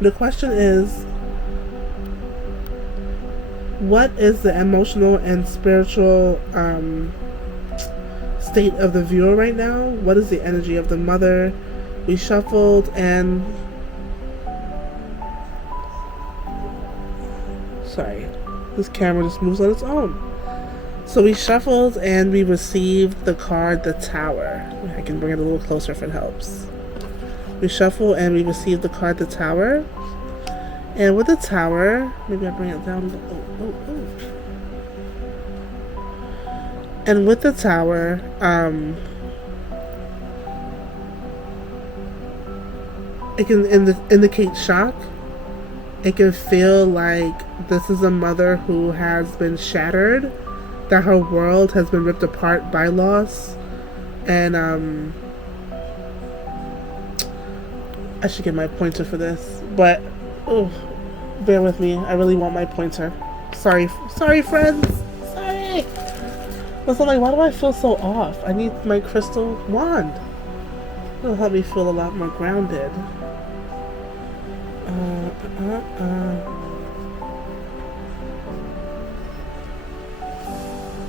The question is, what is the emotional and spiritual state of the viewer right now? What is the energy of the mother? We shuffled and... Sorry, this camera just moves on its own. So we shuffled and we received the card, the Tower. I can bring it a little closer if it helps. We shuffle and we received the card, the Tower. And with the Tower, maybe I bring it down. And with the Tower, it can indicate shock. It can feel like this is a mother who has been shattered, that her world has been ripped apart by loss. And I should get my pointer for this, but bear with me. I really want my pointer. Sorry, friends. Sorry. But I'm like, why do I feel so off? I need my crystal wand. It'll help me feel a lot more grounded.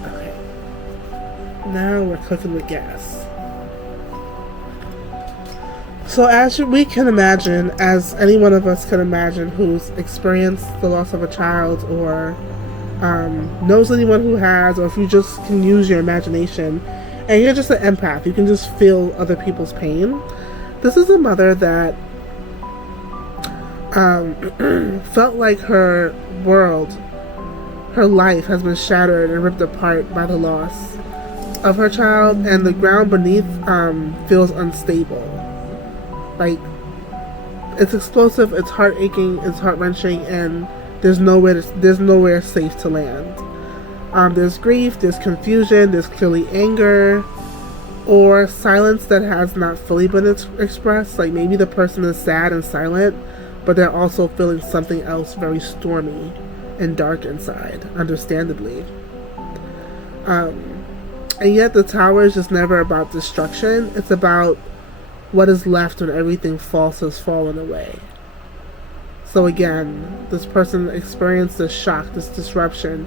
Okay. Now we're cooking with gas. So as we can imagine, as any one of us can imagine who's experienced the loss of a child or knows anyone who has, or if you just can use your imagination and you're just an empath, you can just feel other people's pain. This is a mother that felt like her world, her life has been shattered and ripped apart by the loss of her child, and the ground beneath feels unstable. Like, it's explosive, it's heart aching, it's heart wrenching, and there's nowhere safe to land. There's grief, there's confusion, there's clearly anger, or silence that has not fully been expressed. Like maybe the person is sad and silent, but they're also feeling something else very stormy and dark inside, understandably. And yet the Tower is just never about destruction. It's about what is left when everything false has fallen away. So again, this person experienced this shock, this disruption,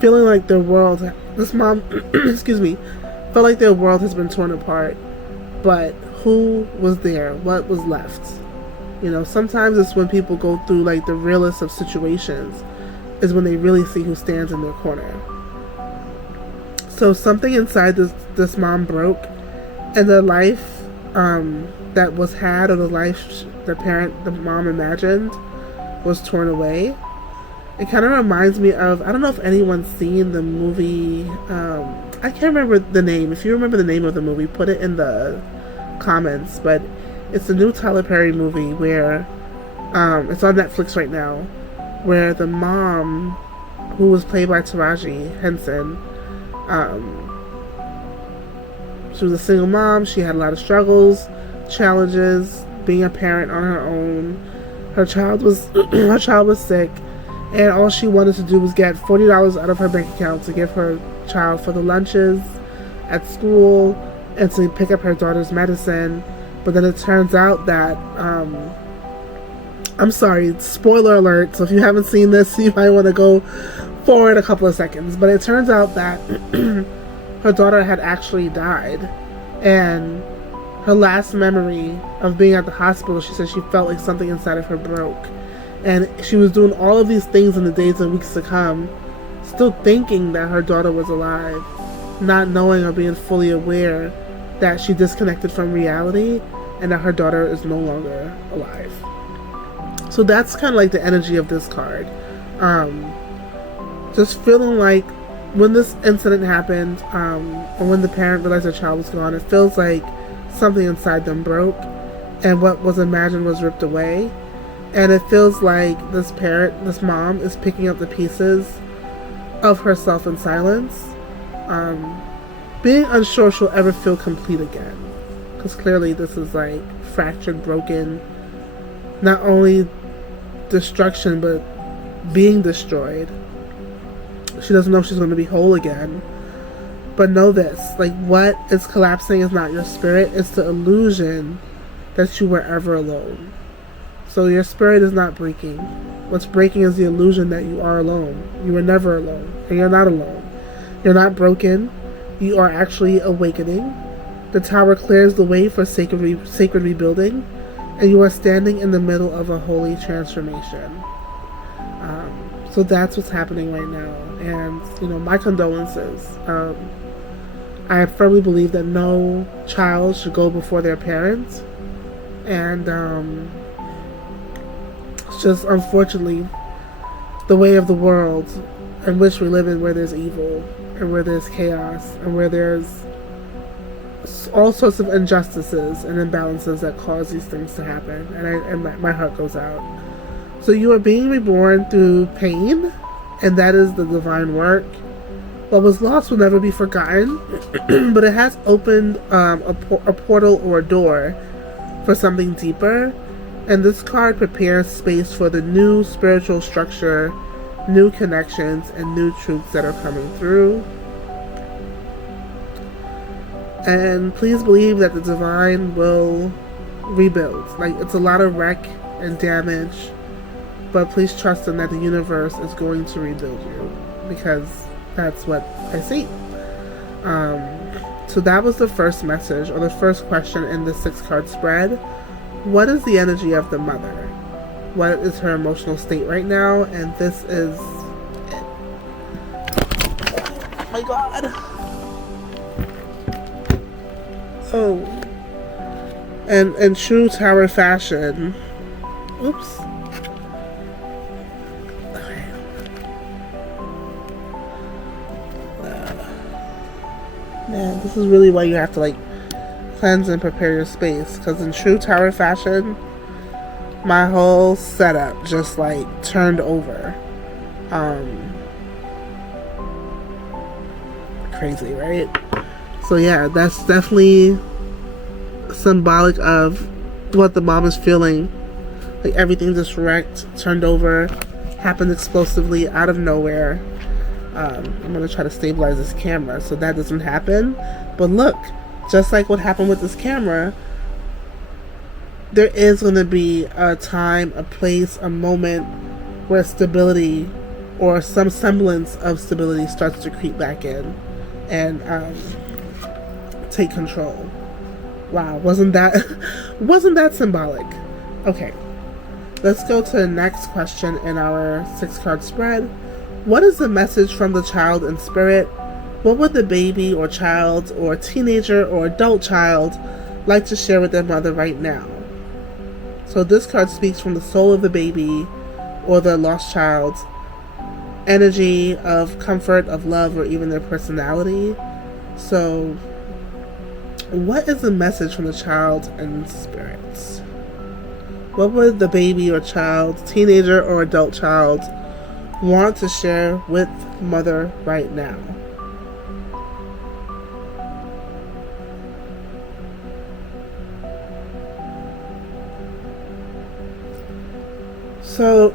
feeling like their world, this mom, excuse me, felt like their world has been torn apart. But who was there? What was left? You know, sometimes it's when people go through like the realest of situations is when they really see who stands in their corner. So something inside this mom broke, and the life that was had, or the life the mom imagined, was torn away. It kind of reminds me of, I don't know if anyone's seen the movie, I can't remember the name. If you remember the name of the movie, put it in the comments. But it's a new Tyler Perry movie where it's on Netflix right now, where the mom, who was played by Taraji Henson, she was a single mom. She had a lot of struggles, challenges, being a parent on her own. Her child was sick, and all she wanted to do was get $40 out of her bank account to give her child for the lunches at school and to pick up her daughter's medicine. But then it turns out that I'm sorry, spoiler alert, so if you haven't seen this, you might want to go forward a couple of seconds. But it turns out that her daughter had actually died, and her last memory of being at the hospital, she said she felt like something inside of her broke. And she was doing all of these things in the days and weeks to come, still thinking that her daughter was alive, not knowing or being fully aware that she disconnected from reality and that her daughter is no longer alive. So that's kind of like the energy of this card. Just feeling like when this incident happened, or when the parent realized their child was gone, it feels like something inside them broke and what was imagined was ripped away. And it feels like this mom is picking up the pieces of herself in silence, being unsure she'll ever feel complete again. Because clearly this is like fractured, broken, not only destruction, but being destroyed. She doesn't know if she's going to be whole again. But know this, like, what is collapsing is not your spirit, it's the illusion that you were ever alone. So your spirit is not breaking. What's breaking is the illusion that you are alone. You are never alone, and you're not alone. You're not broken. You are actually awakening. The tower clears the way for sacred rebuilding, and you are standing in the middle of a holy transformation. So that's what's happening right now. And, my condolences. I firmly believe that no child should go before their parents. And it's just, unfortunately, the way of the world in which we live in, where there's evil and where there's chaos and where there's all sorts of injustices and imbalances that cause these things to happen. And my heart goes out. So you are being reborn through pain, and that is the divine work. What was lost will never be forgotten, but it has opened a portal or a door for something deeper. And this card prepares space for the new spiritual structure, new connections, and new truths that are coming through. And please believe that the divine will rebuild. Like, it's a lot of wreck and damage, but please trust in that the universe is going to rebuild you, because that's what I see. So that was the first message, or the first question in the 6-card spread. What is the energy of the mother? What is her emotional state right now? And this is it. Oh my God. Oh. And in true tower fashion. Oops. Man, this is really why you have to cleanse and prepare your space, because in true tower fashion, my whole setup just turned over. Crazy, right? So yeah, that's definitely symbolic of what the mom is feeling. Everything just wrecked, turned over, happened explosively out of nowhere. I'm going to try to stabilize this camera so that doesn't happen. But look, just like what happened with this camera, there is going to be a time, a place, a moment where stability, or some semblance of stability, starts to creep back in and take control. Wow, wasn't that symbolic? Okay, let's go to the next question in our 6-card spread. What is the message from the child in spirit? What would the baby or child or teenager or adult child like to share with their mother right now? So this card speaks from the soul of the baby or the lost child's energy of comfort, of love, or even their personality. So what is the message from the child in spirits? What would the baby or child, teenager or adult child want to share with mother right now? So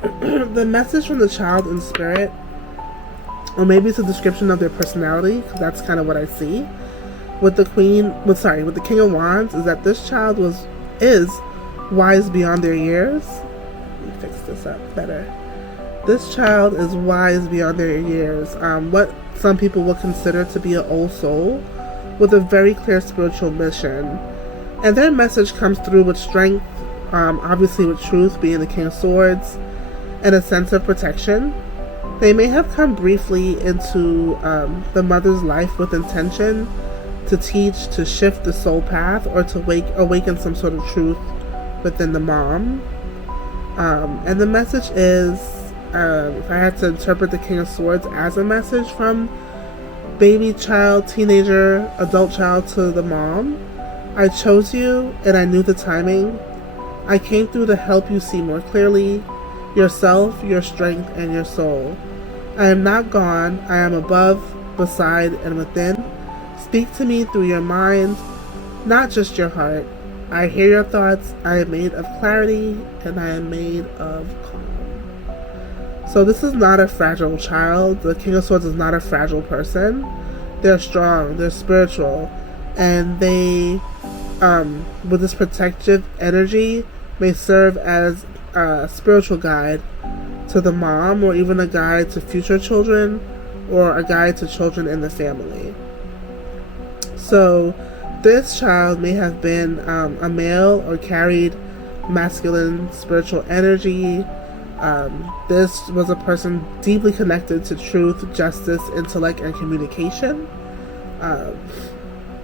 the message from the child in spirit, or maybe it's a description of their personality, because that's kind of what I see with the with the King of Wands, is that this child is wise beyond their years. Let me fix this up better. This child is wise beyond their years. What some people would consider to be an old soul with a very clear spiritual mission. And their message comes through with strength, obviously with truth, being the King of Swords, and a sense of protection. They may have come briefly into the mother's life with intention to teach, to shift the soul path, or to awaken some sort of truth within the mom. And the message is, if I had to interpret the King of Swords as a message from baby, child, teenager, adult child to the mom, I chose you and I knew the timing. I came through to help you see more clearly yourself, your strength, and your soul. I am not gone. I am above, beside, and within. Speak to me through your mind, not just your heart. I hear your thoughts. I am made of clarity, and I am made of calm. So this is not a fragile child. The King of Swords is not a fragile person. They're strong, they're spiritual, and they, with this protective energy, may serve as a spiritual guide to the mom, or even a guide to future children, or a guide to children in the family. So this child may have been a male or carried masculine spiritual energy. This was a person deeply connected to truth, justice, intellect, and communication.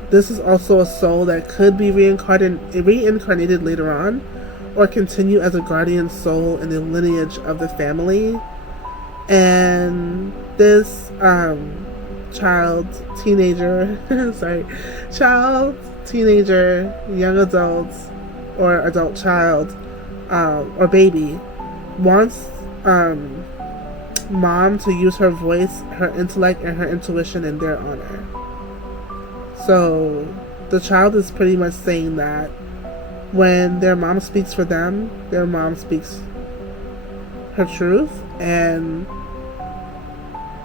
This is also a soul that could be reincarnated later on, or continue as a guardian soul in the lineage of the family. And this child, teenager, young adult, or adult child, or baby, wants mom to use her voice, her intellect, and her intuition in their honor. So the child is pretty much saying that when their mom speaks for them, their mom speaks her truth, and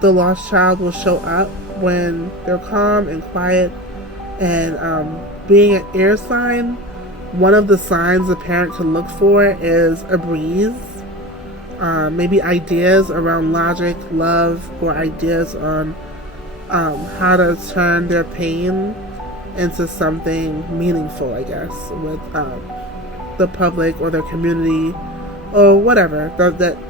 the lost child will show up when they're calm and quiet. And being an air sign, one of the signs a parent can look for is a breeze, maybe ideas around logic, love, or ideas on how to turn their pain into something meaningful, I guess, with the public or their community or whatever.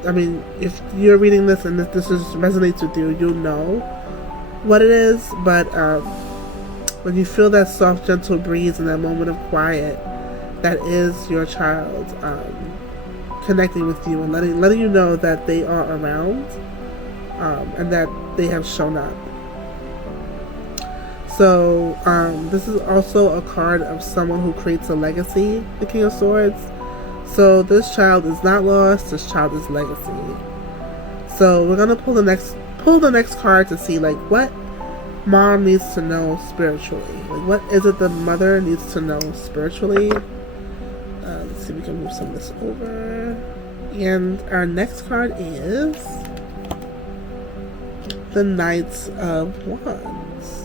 I mean, if you're reading this and this resonates with you, you'll know what it is. But when you feel that soft, gentle breeze in that moment of quiet, that is your child connecting with you and letting you know that they are around, and that they have shown up. So this is also a card of someone who creates a legacy, the King of Swords. So this child is not lost, this child is legacy. So we're gonna pull the next card to see like what mom needs to know spiritually. Like what is it the mother needs to know spiritually? Let's see if we can move some of this over. And our next card is the Knight of Wands.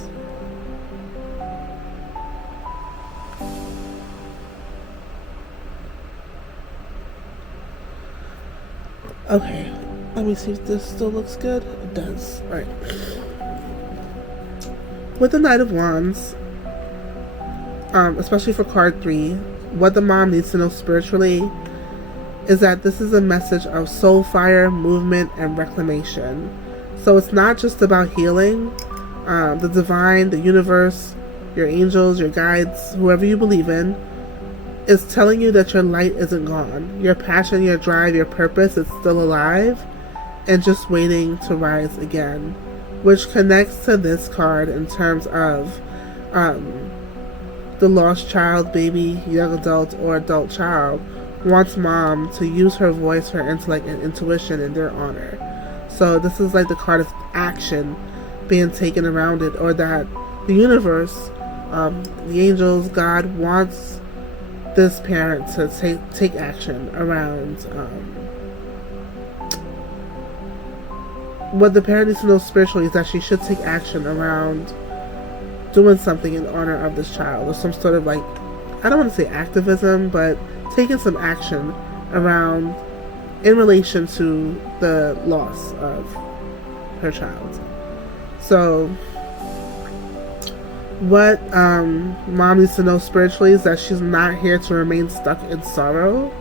Okay, let me see if this still looks good. It does. Alright. With the Knight of Wands, especially for card 3, what the mom needs to know spiritually is that this is a message of soul fire, movement, and reclamation. So it's not just about healing. The divine, the universe, your angels, your guides, whoever you believe in, is telling you that your light isn't gone. Your passion, your drive, your purpose is still alive and just waiting to rise again. Which connects to this card in terms of the lost child, baby, young adult, or adult child wants mom to use her voice, her intellect, and intuition in their honor. So this is like the card of action being taken around it, or that the universe, the angels, God wants this parent to take action around what the parent needs to know spiritually is that she should take action around doing something in honor of this child, or some sort of like, I don't want to say activism, but taking some action around in relation to the loss of her child. So what mom needs to know spiritually is that she's not here to remain stuck in sorrow.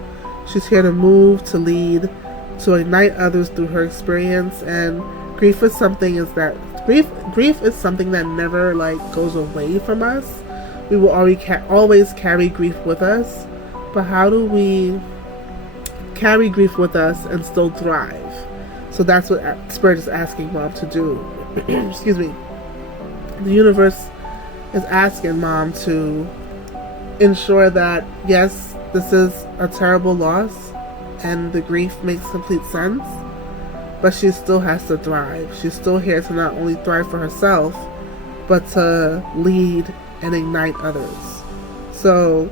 She's here to move, to lead, to ignite others through her experience. And grief is something that never like goes away from us. We will always carry grief with us, but how do we carry grief with us and still thrive? So that's what Spirit is asking mom to do. Excuse me. The universe is asking mom to ensure that, yes, this is a terrible loss and the grief makes complete sense, but she still has to thrive. She's still here to not only thrive for herself, but to lead and ignite others. So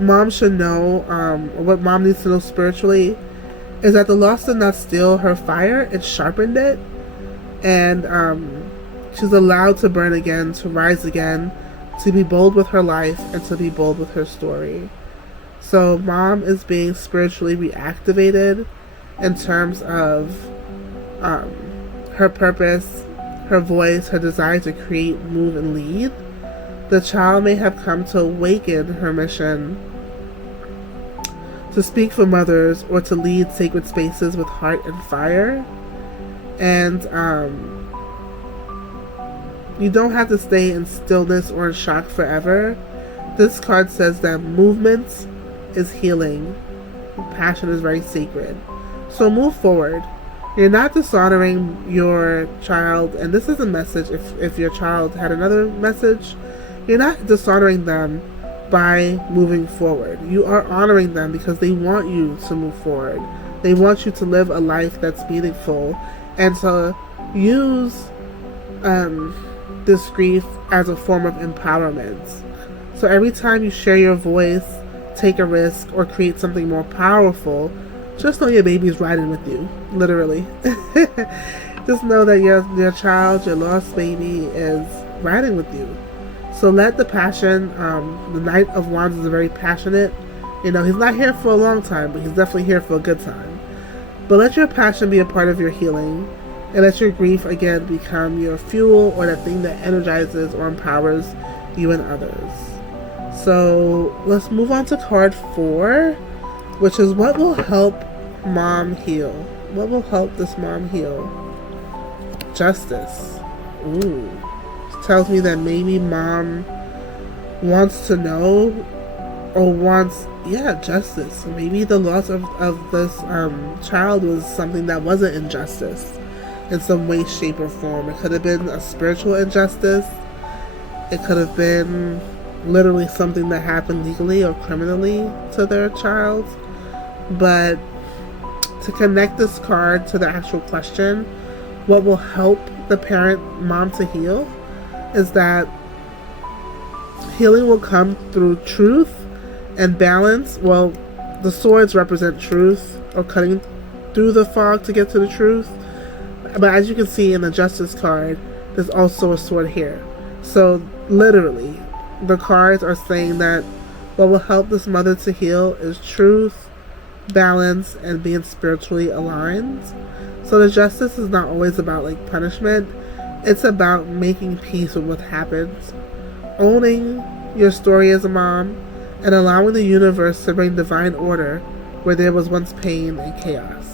mom should know, what mom needs to know spiritually is that the loss did not steal her fire, it sharpened it. And she's allowed to burn again, to rise again, to be bold with her life, and to be bold with her story. So mom is being spiritually reactivated in terms of um, her purpose, her voice, her desire to create, move, and lead. The child may have come to awaken her mission to speak for mothers or to lead sacred spaces with heart and fire. And you don't have to stay in stillness or in shock forever. This card says that movement is healing. Passion is very sacred. So move forward. You're not dishonoring your child, and this is a message. If your child had another message, you're not dishonoring them by moving forward. You are honoring them because they want you to move forward. They want you to live a life that's meaningful and to use this grief as a form of empowerment. So every time you share your voice, take a risk, or create something more powerful, just know your baby's riding with you, literally. Just know that your child, your lost baby, is riding with you. So let the passion, the Knight of Wands is very passionate. He's not here for a long time, but he's definitely here for a good time. But let your passion be a part of your healing, and let your grief, again, become your fuel or that thing that energizes or empowers you and others. So let's move on to card 4, which is what will help mom heal. What will help this mom heal? Justice. Ooh. Tells me that maybe mom wants to know or wants justice. Maybe the loss of this child was something that wasn't injustice in some way, shape, or form. It could have been a spiritual injustice. It could have been literally something that happened legally or criminally to their child. But to connect this card to the actual question, what will help the parent mom to heal, is that healing will come through truth and balance. Well, the swords represent truth, or cutting through the fog to get to the truth. But as you can see in the Justice card, there's also a sword here. So literally, the cards are saying that what will help this mother to heal is truth, balance, and being spiritually aligned. So the justice is not always about punishment. It's about making peace with what happened, owning your story as a mom, and allowing the universe to bring divine order where there was once pain and chaos.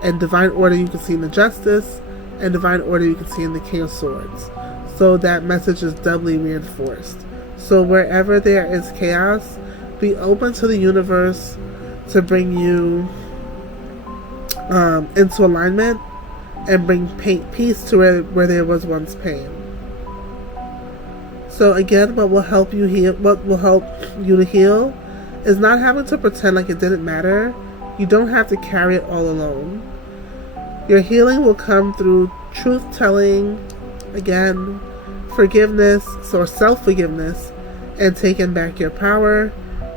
And divine order you can see in the Justice, and divine order you can see in the King of Swords. So that message is doubly reinforced. So wherever there is chaos, be open to the universe to bring you into alignment and bring peace to where there was once pain. So again, what will help you heal? What will help you to heal is not having to pretend like it didn't matter. You don't have to carry it all alone. Your healing will come through truth-telling, again, forgiveness, or self-forgiveness, and taking back your power.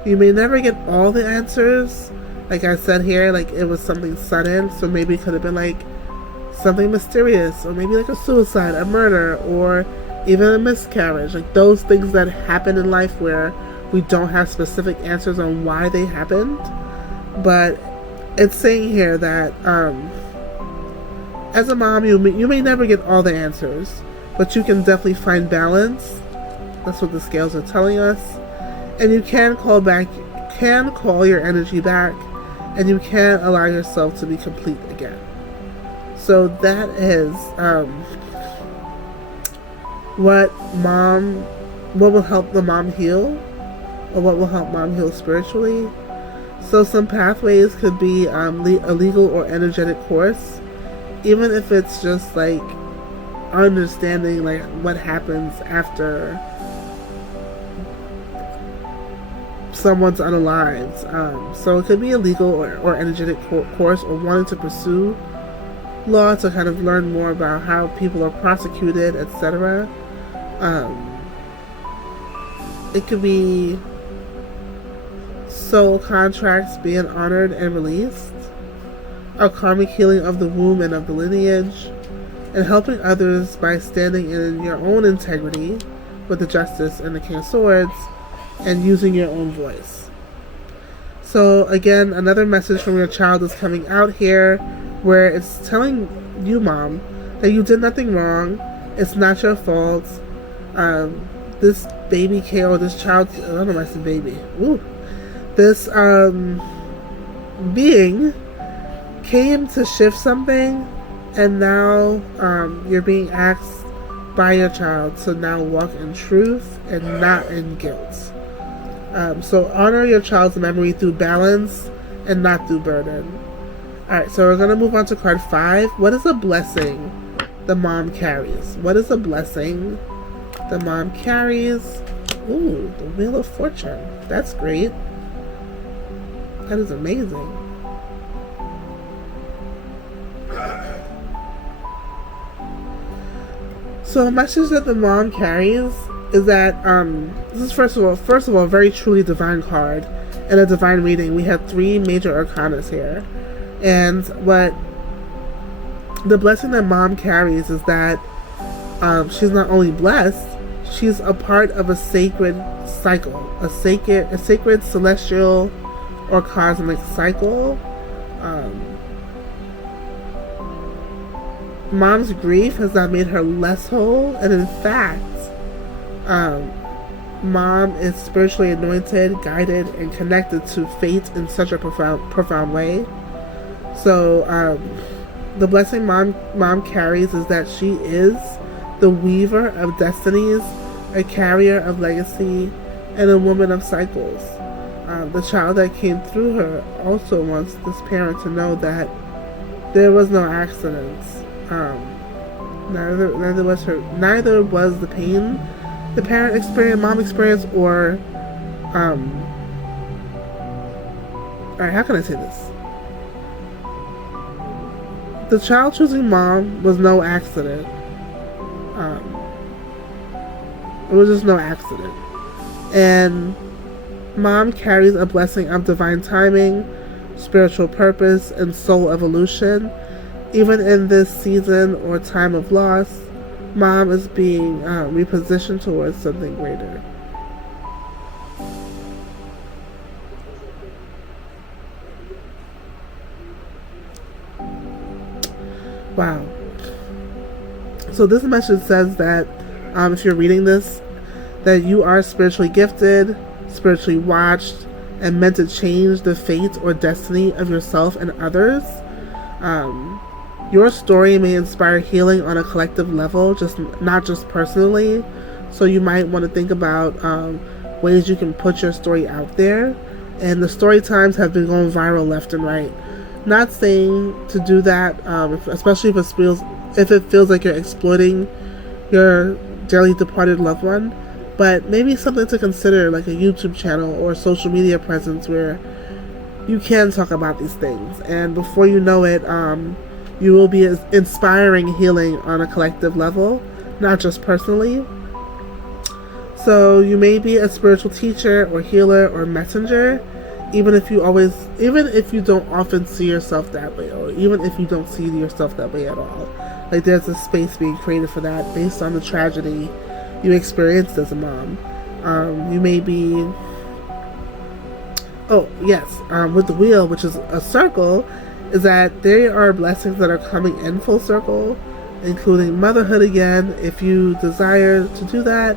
You may never get all the answers. Like I said here, it was something sudden, so maybe it could have been something mysterious, or maybe a suicide, a murder, or even a miscarriage. Those things that happen in life where we don't have specific answers on why they happened. But it's saying here that as a mom, you may never get all the answers, but you can definitely find balance. That's what the scales are telling us. And you can call your energy back, and you can allow yourself to be complete again. So that is what will help the mom heal, or what will help mom heal spiritually. So some pathways could be a legal or energetic course, even if it's just understanding what happens after someone's unalived. So it could be a legal or energetic course, or wanting to pursue law to kind of learn more about how people are prosecuted, etc. It could be soul contracts being honored and released, a karmic healing of the womb and of the lineage, and helping others by standing in your own integrity with the Justice and the King of Swords, and using your own voice. So again, another message from your child is coming out here, where it's telling you, mom, that you did nothing wrong. It's not your fault. This baby came, or this child, I don't know why I said baby. Ooh. This being came to shift something, and now you're being asked by your child to now walk in truth and not in guilt. So honor your child's memory through balance and not through burden. Alright, so we're going to move on to card 5. What is a blessing the mom carries? What is a blessing the mom carries? Ooh, the Wheel of Fortune. That's great. That is amazing. So a message that the mom carries is that this is first of all a very truly divine card. In a divine reading, we have 3 major arcanas here. And what the blessing that mom carries is that she's not only blessed, she's a part of a sacred cycle, a sacred celestial or cosmic cycle. Mom's grief has not made her less whole, and in fact, mom is spiritually anointed, guided, and connected to fate in such a profound way. So the blessing mom carries is that she is the weaver of destinies, a carrier of legacy, and a woman of cycles. The child that came through her also wants this parent to know that there was no accidents. Neither was the pain the parent experienced, mom experienced, or alright, how can I say this? The child choosing mom was no accident. It was just no accident. And mom carries a blessing of divine timing, spiritual purpose, and soul evolution. Even in this season or time of loss, mom is being repositioned towards something greater. Wow. So this message says that if you're reading this, that you are spiritually gifted, spiritually watched, and meant to change the fate or destiny of yourself and others. Your story may inspire healing on a collective level, not just personally. So you might want to think about ways you can put your story out there. And the story times have been going viral left and right. Not saying to do that, especially if it feels like you're exploiting your dearly departed loved one. But maybe something to consider, like a YouTube channel or social media presence where you can talk about these things. And before you know it, you will be inspiring healing on a collective level, not just personally. So you may be a spiritual teacher or healer or messenger, even if you don't often see yourself that way, or even if you don't see yourself that way at all. Like, there's a space being created for that based on the tragedy you experienced as a mom. You may be, with the wheel, which is a circle, is that there are blessings that are coming in full circle, including motherhood again, if you desire to do that,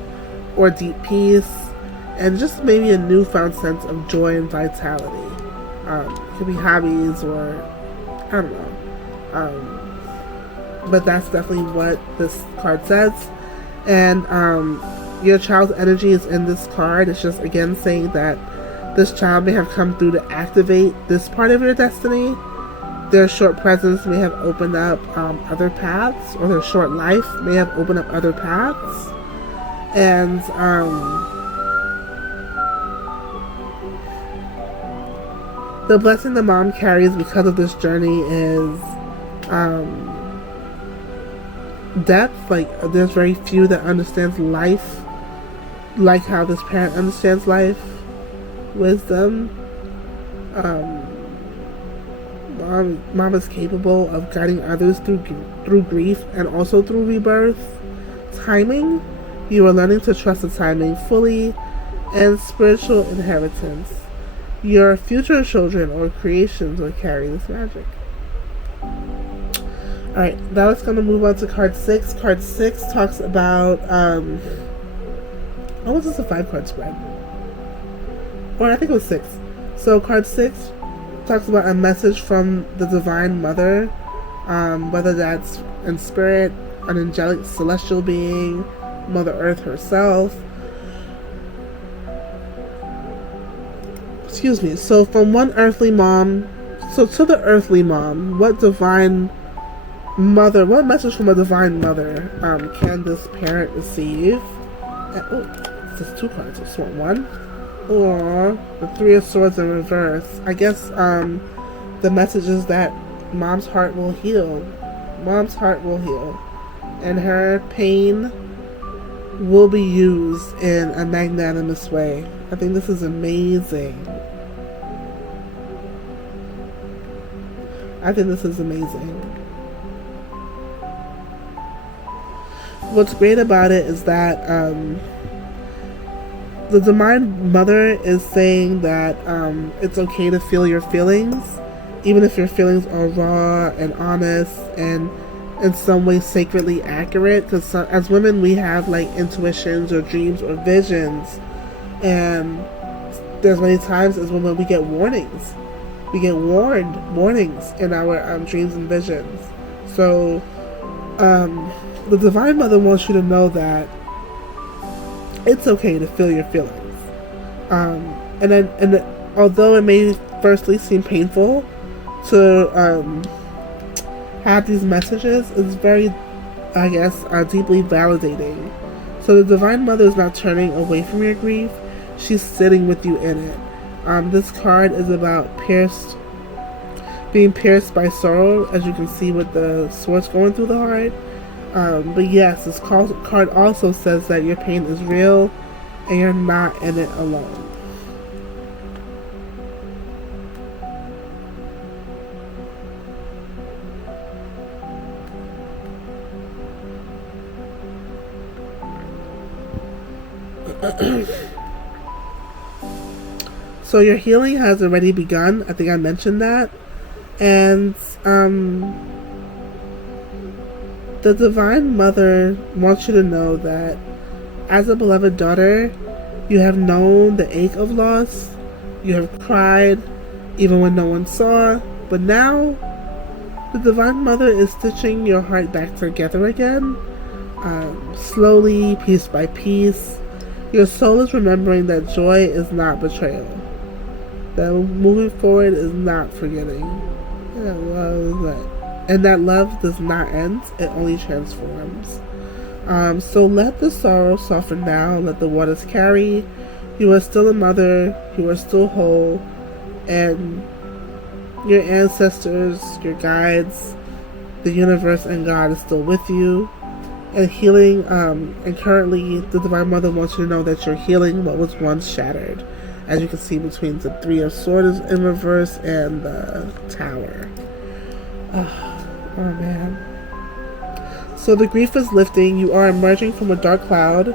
or deep peace, and just maybe a newfound sense of joy and vitality. It could be hobbies, or I don't know. But that's definitely what this card says. And your child's energy is in this card. It's just again saying that this child may have come through to activate this part of your destiny. Their short presence may have opened up other paths, or their short life may have opened up other paths. And the blessing the mom carries because of this journey is depth. Like, there's very few that understands life like how this parent understands life. Wisdom. Mom is capable of guiding others through grief and also through rebirth. Timing. You are learning to trust the timing fully. And spiritual inheritance. Your future children or creations will carry this magic. Alright, now it's going to move on to card 6. Card 6 talks about, oh, was this a 5-card spread? Or I think it was 6. So card 6 talks about a message from the Divine Mother, whether that's in spirit, an angelic celestial being, Mother Earth herself. Excuse me. So from one earthly mom, so to the earthly mom, what divine mother, what message from a divine mother can this parent receive? Oh, this is 2 cards. I just want 1. Or the 3 of Swords in reverse. I guess the message is that mom's heart will heal. Mom's heart will heal. And her pain will be used in a magnanimous way. I think this is amazing. I think this is amazing. What's great about it is that the Divine Mother is saying that it's okay to feel your feelings, even if your feelings are raw and honest and in some way sacredly accurate, because as women we have like intuitions or dreams or visions, and there's many times as women we get warnings. We get warnings in our dreams and visions. So the Divine Mother wants you to know that it's okay to feel your feelings. And although it may firstly seem painful to have these messages, it's very, I guess, deeply validating. So the Divine Mother is not turning away from your grief. She's sitting with you in it. This card is about being pierced by sorrow, as you can see with the swords going through the heart. But yes, this card also says that your pain is real and you're not in it alone. So your healing has already begun. I think I mentioned that. And the Divine Mother wants you to know that as a beloved daughter, you have known the ache of loss. You have cried even when no one saw. But now, the Divine Mother is stitching your heart back together again. Slowly, piece by piece. Your soul is remembering that joy is not betrayal. That moving forward is not forgetting. And that love does not end, it only transforms. So let the sorrow soften now, let the waters carry. You are still a mother, you are still whole, and your ancestors, your guides, the universe and God is still with you. And healing, and currently the Divine Mother wants you to know that you're healing what was once shattered. As you can see between the 3 of Swords in reverse and the Tower. Oh man. So the grief is lifting. You are emerging from a dark cloud.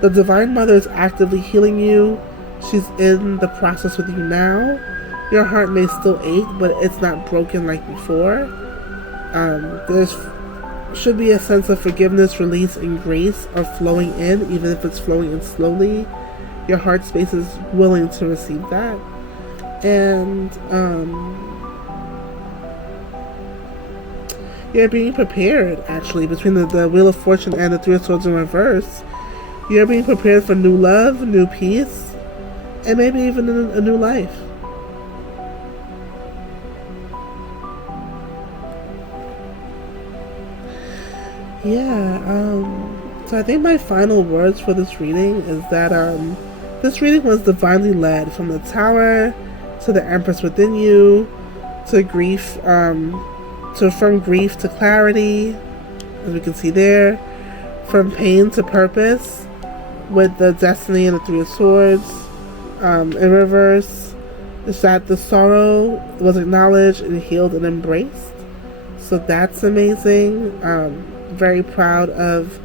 The Divine Mother is actively healing you. She's in the process with you now. Your heart may still ache, but it's not broken like before. There's should be a sense of forgiveness, release, and grace are flowing in, even if it's flowing in slowly. Your heart space is willing to receive that. And you're being prepared, actually, between the Wheel of Fortune and the 3 of Swords in reverse. You're being prepared for new love, new peace, and maybe even a new life. So I think my final words for this reading is that this reading was divinely led, from the Tower to the Empress within you, to grief, from grief to clarity, as we can see there, from pain to purpose, with the Destiny and the 3 of Swords. In reverse, is that the sorrow was acknowledged and healed and embraced. So that's amazing. Very proud of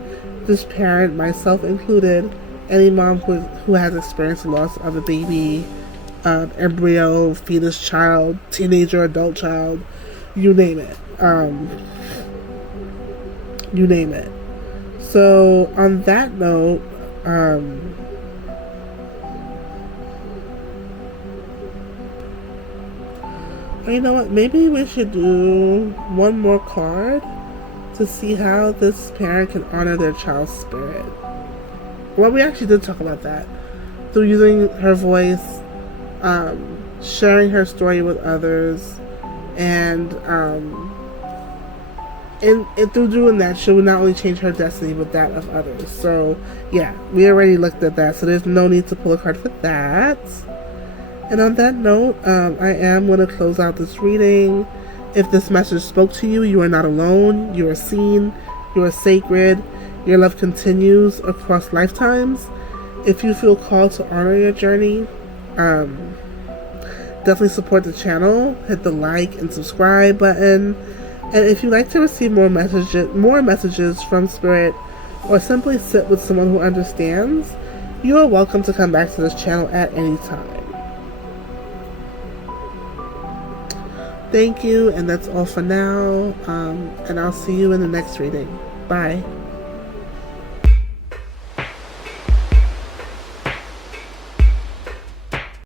this parent, myself included. Any mom who has experienced the loss of a baby, embryo, fetus, child, teenager, adult child, you name it. You name it. So on that note, you know what? Maybe we should do one more card to see how this parent can honor their child's spirit. Well, we actually did talk about that through using her voice, sharing her story with others, and through doing that, she will not only change her destiny but that of others. So yeah, we already looked at that, so there's no need to pull a card for that. And on that note, I am going to close out this reading. If this message spoke to you, you are not alone. You are seen. You are sacred. Your love continues across lifetimes. If you feel called to honor your journey, definitely support the channel. Hit the like and subscribe button. And if you'd like to receive more messages from Spirit, or simply sit with someone who understands, you are welcome to come back to this channel at any time. Thank you, and that's all for now. And I'll see you in the next reading. Bye.